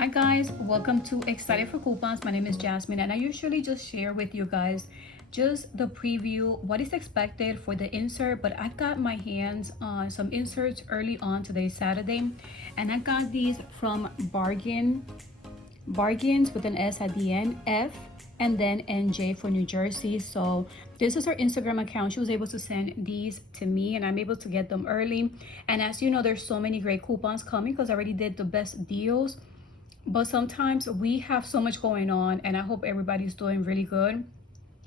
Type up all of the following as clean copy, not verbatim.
Hi guys, welcome to Excited for Coupons. My name is Jasmine and I usually just share with you guys just the preview, what is expected for the insert, but I got my hands on some inserts early on today, Saturday, and I got these from Bargains with an S at the end, F, and then NJ for New Jersey. So this is her Instagram account. She was able to send these to me and I'm able to get them early. And as you know, there's so many great coupons coming because I already did the best deals. But sometimes we have so much going on, and I hope everybody's doing really good,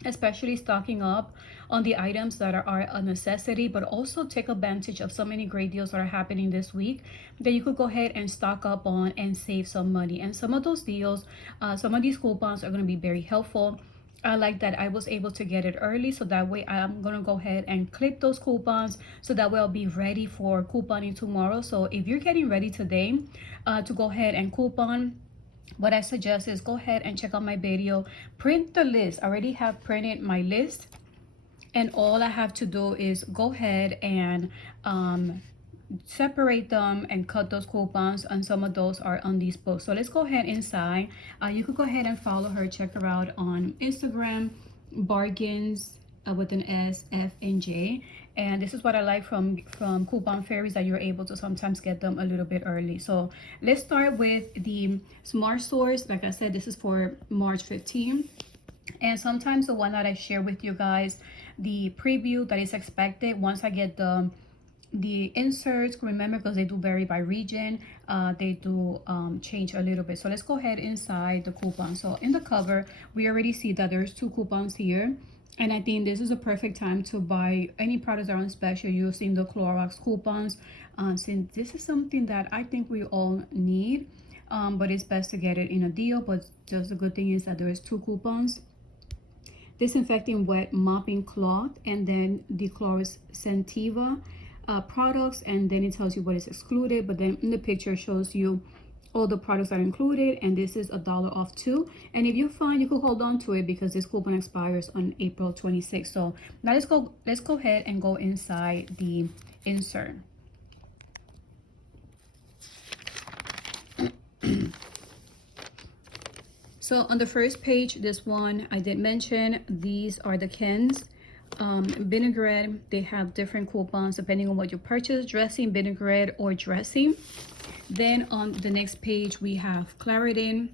especially stocking up on the items that are a necessity, but also take advantage of so many great deals that are happening this week that you could go ahead and stock up on and save some money. And some of those deals, some of these coupons are going to be very helpful. I like that I was able to get it early, so that way I'm gonna go ahead and clip those coupons so that way I'll be ready for couponing tomorrow. So if you're getting ready today to go ahead and coupon, what I suggest is go ahead and check out my video, print the list. I already have printed my list, and all I have to do is go ahead and separate them and cut those coupons, and some of those are on these books. So let's go ahead inside. You could go ahead and follow her, check her out on Instagram, bargains with an S, F, and J. And this is what I like from coupon fairies, that you're able to sometimes get them a little bit early. So let's start with the Smart Source. Like I said, this is for March 15. And sometimes the one that I share with you guys, the preview that is expected once I get the inserts, remember, because they do vary by region, they do change a little bit. So let's go ahead inside the coupon. So in the cover, we already see that there's 2 coupons here, and I think this is a perfect time to buy any products that are on special using the Clorox coupons, since this is something that I think we all need, but it's best to get it in a deal. But just the good thing is that there is 2 coupons: disinfecting wet mopping cloth, and then the Clorox Scentiva products, and then it tells you what is excluded, but then in the picture shows you all the products that are included, and this is $1 off too. And if you find, you could hold on to it because this coupon expires on April 26th. So now let's go ahead and go inside the insert. So on the first page, this one I did mention, these are the cans. Vinaigrette, they have different coupons depending on what you purchase: dressing, vinaigrette, or dressing. Then on the next page we have Claritin,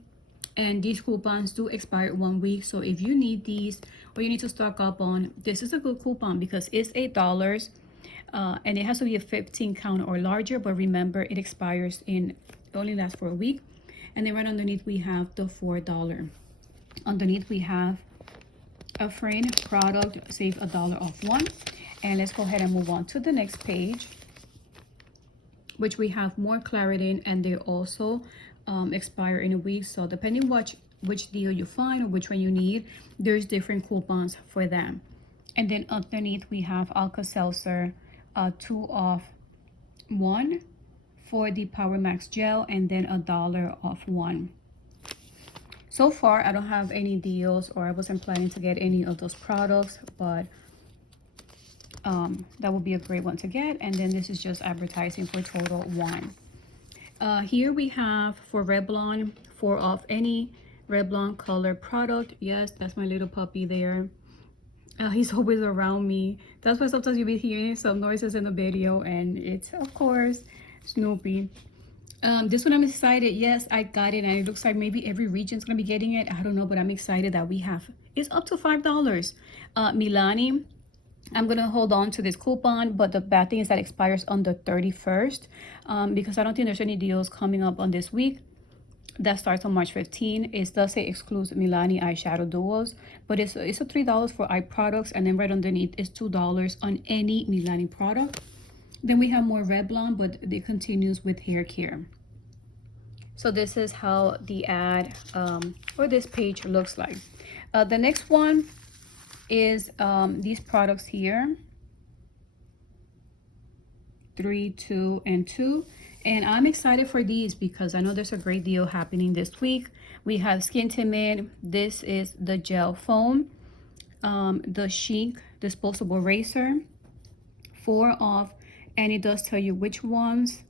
and these coupons do expire 1 week. So if you need these or you need to stock up on, this is a good coupon because it's $8, and it has to be a 15 count or larger, but remember, it expires it only lasts for a week. And then right underneath we have the $4. Underneath we have a friend product, save $1 off 1. And let's go ahead and move on to the next page, which we have more Claritin, and they also expire in a week. So depending which deal you find or which one you need, there's different coupons for them. And then underneath we have Alka-Seltzer, 2 off 1 for the Power Max gel, and then $1 off 1. So far, I don't have any deals, or I wasn't planning to get any of those products, but that would be a great one to get. And then this is just advertising for total 1. Here we have for Revlon, 4 off any Revlon color product. Yes, that's my little puppy there. He's always around me. That's why sometimes you'll be hearing some noises in the video, and it's, of course, Snoopy. This one I'm excited. Yes, I got it, and it looks like maybe every region's gonna be getting it. I don't know, but I'm excited that we have it's up to $5. Milani, I'm gonna hold on to this coupon, but the bad thing is that it expires on the 31st, because I don't think there's any deals coming up on this week. That starts on March 15. It does say excludes Milani eyeshadow duos, but it's a $3 for eye products, and then right underneath is $2 on any Milani product. Then we have more Revlon, but it continues with hair care. So this is how the ad or this page looks like. The next one is these products here, 3, 2, and 2. And I'm excited for these because I know there's a great deal happening this week. We have Skintimate. This is the gel foam, the Chic disposable razor, 4 off. And it does tell you which ones.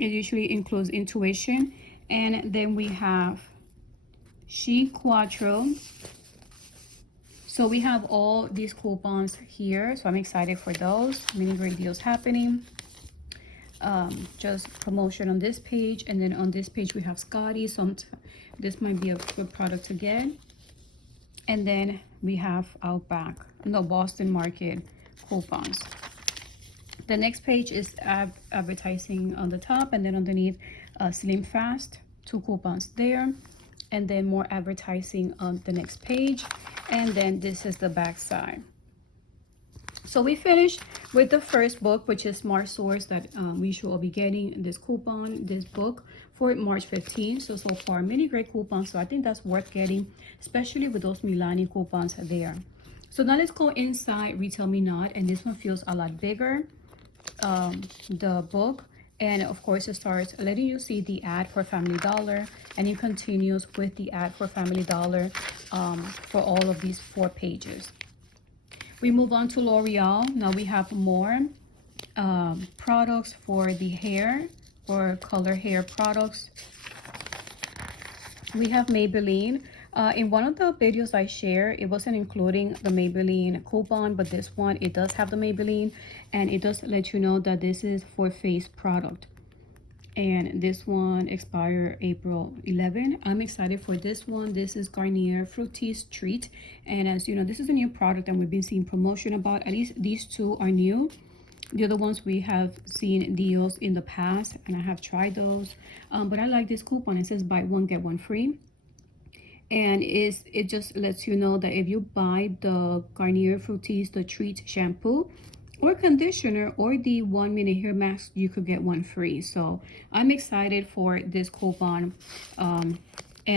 It usually includes Intuition And then we have She Quattro. So we have all these coupons here, so I'm excited for those. Many great deals happening. Just promotion on this page, and then on this page we have Scotty. So this might be a good product to get. And then we have Outback, no, Boston Market coupons. The next page is advertising on the top, and then underneath Slim Fast, 2 coupons there, and then more advertising on the next page. And then this is the back side. So we finished with the first book, which is Smart Source, that we should all be getting this coupon, this book for March 15th. So far, many great coupons. So I think that's worth getting, especially with those Milani coupons there. So now let's go inside Retailmenot, and this one feels a lot bigger, the book. And of course, it starts letting you see the ad for Family Dollar, and it continues with the ad for Family Dollar for all of these 4 pages. We move on to L'Oreal. Now we have more products for the hair, for color hair products. We have Maybelline. In one of the videos I share, it wasn't including the Maybelline coupon, but this one, it does have the Maybelline, and it does let you know that this is for face product. And this one expire April 11. I'm excited for this one. This is Garnier Fructis Treat. And as you know, this is a new product and we've been seeing promotion about. At least these 2 are new. The other ones we have seen deals in the past, and I have tried those. But I like this coupon. It says buy 1, get 1 free. And it just lets you know that if you buy the Garnier Fructis, the Treat shampoo or conditioner, or the 1 minute hair mask, you could get 1 free. So I'm excited for this coupon. And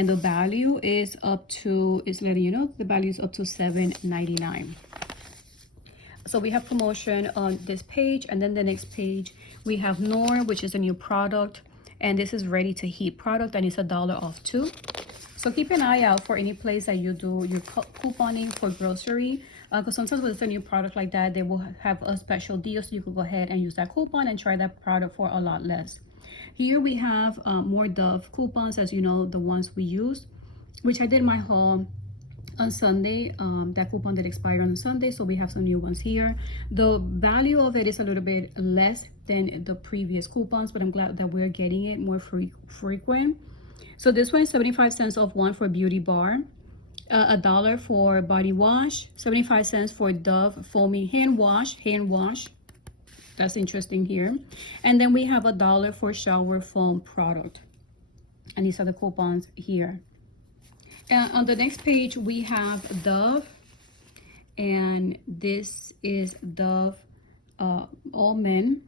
the value is up to, it's letting you know the value is up to $7.99. So we have promotion on this page, and then the next page we have Knorr, which is a new product, and this is ready to heat product, and it's $1 off too. So keep an eye out for any place that you do your couponing for grocery, because sometimes with a new product like that, they will have a special deal, so you could go ahead and use that coupon and try that product for a lot less. Here we have more Dove coupons, as you know, the ones we use, which I did my haul on Sunday. That coupon did expire on Sunday, so we have some new ones here. The value of it is a little bit less than the previous coupons, but I'm glad that we're getting it more frequent. So this one is 75 cents off 1 for Beauty Bar, $1 for body wash, 75 cents for Dove foamy hand wash. That's interesting here. And then we have $1 for shower foam product, and these are the coupons here. And on the next page we have Dove, and this is Dove all men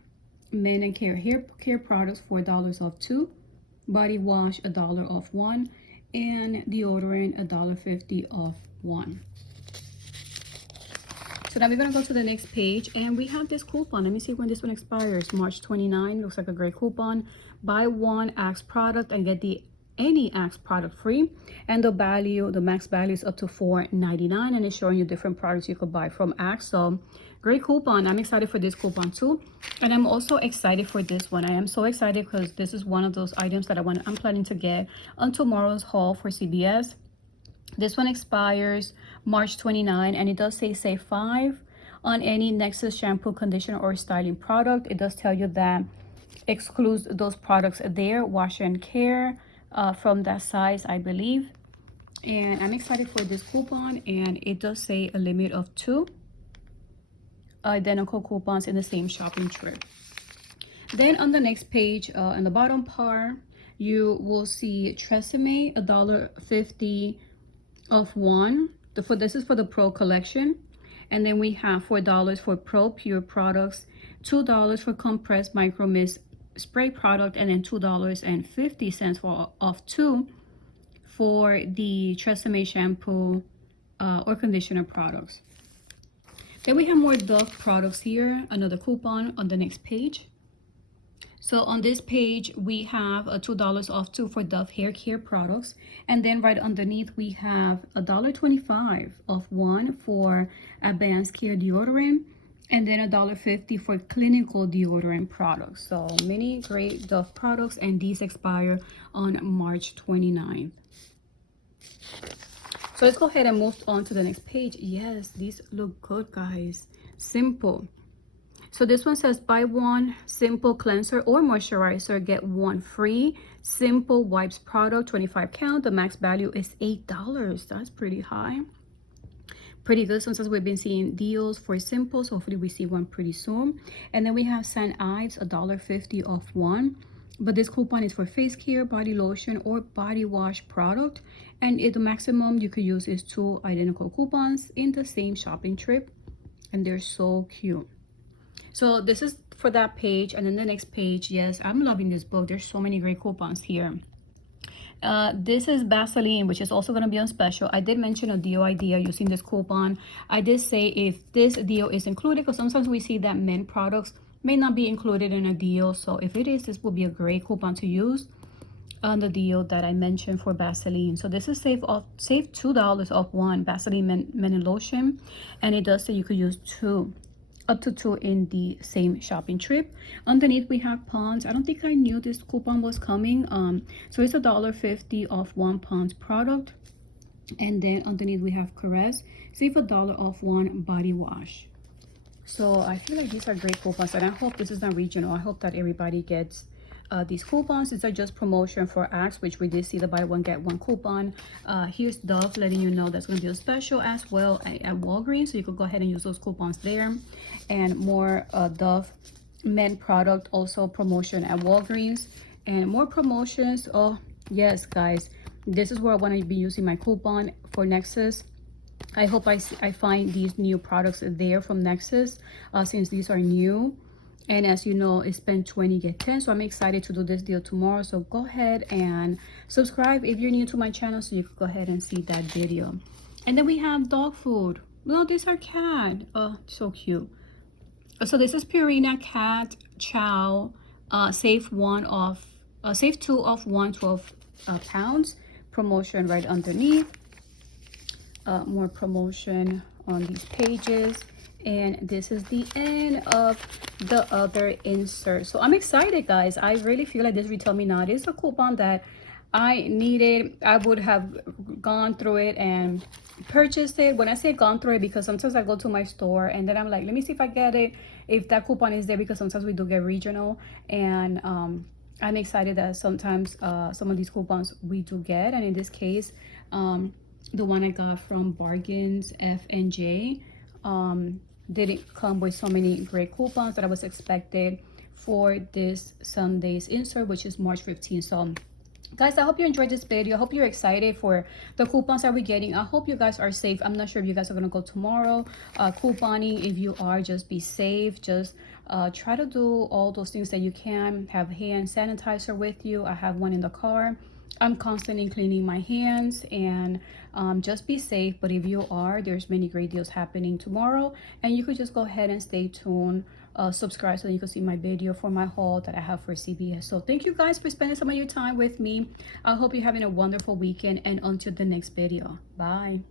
and hair care products for $4 off 2, body wash $1 off 1, and deodorant $1.50 off 1. So now we're gonna go to the next page, and we have this coupon. Let me see when this one expires. March 29. Looks like a great coupon. Buy 1 Axe product and get the any Axe product free, and the max value is up to $4.99, and it's showing you different products you could buy from Axe. So great coupon. I'm excited for this coupon too, and I'm also excited for this one. I am so excited because this is one of those items that I'm planning to get on tomorrow's haul for CBS. This one expires March 29, and it does say save 5 on any Nexxus shampoo, conditioner, or styling product. It does tell you that excludes those products there, wash and care, from that size, I believe. And I'm excited for this coupon, and it does say a limit of 2 identical coupons in the same shopping trip. Then on the next page, on the bottom part, you will see Tresemme, $1.50 off 1. This is for the Pro collection. And then we have $4 for Pro Pure products, $2 for compressed micro mist spray product, and then $2.50 for off 2 for the Tresemme shampoo or conditioner products. Then we have more Dove products here, another coupon on the next page. So on this page we have $2 off 2 for Dove hair care products, and then right underneath we have $1.25 off 1 for Advanced Care deodorant, And then $1.50 for clinical deodorant products. So many great Dove products, and these expire on March 29th. So let's go ahead and move on to the next page. Yes, these look good, guys. Simple. So this one says buy one simple cleanser or moisturizer, get one free. Simple wipes product, 25 count. The max value is $8. That's pretty high. Pretty good, since we've been seeing deals for simple, so hopefully we see one pretty soon. And then we have St. Ives, $1.50 off one. But this coupon is for face care, body lotion, or body wash product. And the maximum you could use is 2 identical coupons in the same shopping trip. And they're so cute. So this is for that page. And then the next page, yes, I'm loving this book. There's so many great coupons here. This is Vaseline, which is also going to be on special. I did mention a deal idea using this coupon. I did say if this deal is included, because sometimes we see that men products may not be included in a deal. So if it is, this will be a great coupon to use on the deal that I mentioned for Vaseline. So this is save $2 off one Vaseline men lotion, and it does say you could use up to 2 in the same shopping trip. Underneath we have Pond's. I don't think I knew this coupon was coming. So it's $1.50 off one Pond's product. And then underneath we have Caress, save $1 off one body wash. So I feel like these are great coupons, and I hope this is not regional. I hope that everybody gets these coupons. These are just promotion for Axe, which we did see the buy one get one coupon. Here's Dove letting you know that's going to be a special as well at Walgreens, so you could go ahead and use those coupons there. And more Dove men product, also promotion at Walgreens, and more promotions. Oh yes, guys, this is where I want to be using my coupon for Nexxus. I hope I find these new products there from Nexxus, since these are new. And as you know, it's spend 20 get 10, so I'm excited to do this deal tomorrow. So go ahead and subscribe if you're new to my channel, so you can go ahead and see that video. And then we have dog food. Well, these are cat. Oh, so cute. So this is Purina Cat Chow. Save 2 off 1 12 pounds. Promotion right underneath. More promotion on these pages. And this is the end of the other insert. So I'm excited, guys. I really feel like this Retailmenot is a coupon that I needed. I would have gone through it and purchased it. When I say gone through it, because sometimes I go to my store and then I'm like, let me see if I get it, if that coupon is there, because sometimes we do get regional. And I'm excited that sometimes some of these coupons we do get. And in this case, the one I got from bargainsfnj didn't come with so many great coupons that I was expected for this Sunday's insert, which is March 15th. So guys, I hope you enjoyed this video. I hope you're excited for the coupons that we're getting. I hope you guys are safe. I'm not sure if you guys are gonna go tomorrow couponing. If you are, just be safe. Just try to do all those things that you can. Have hand sanitizer with you. I have one in the car. I'm constantly cleaning my hands, and just be safe. But if you are, there's many great deals happening tomorrow, and you could just go ahead and stay tuned. Subscribe so you can see my video for my haul that I have for CVS. So thank you guys for spending some of your time with me. I hope you're having a wonderful weekend, and until the next video, bye.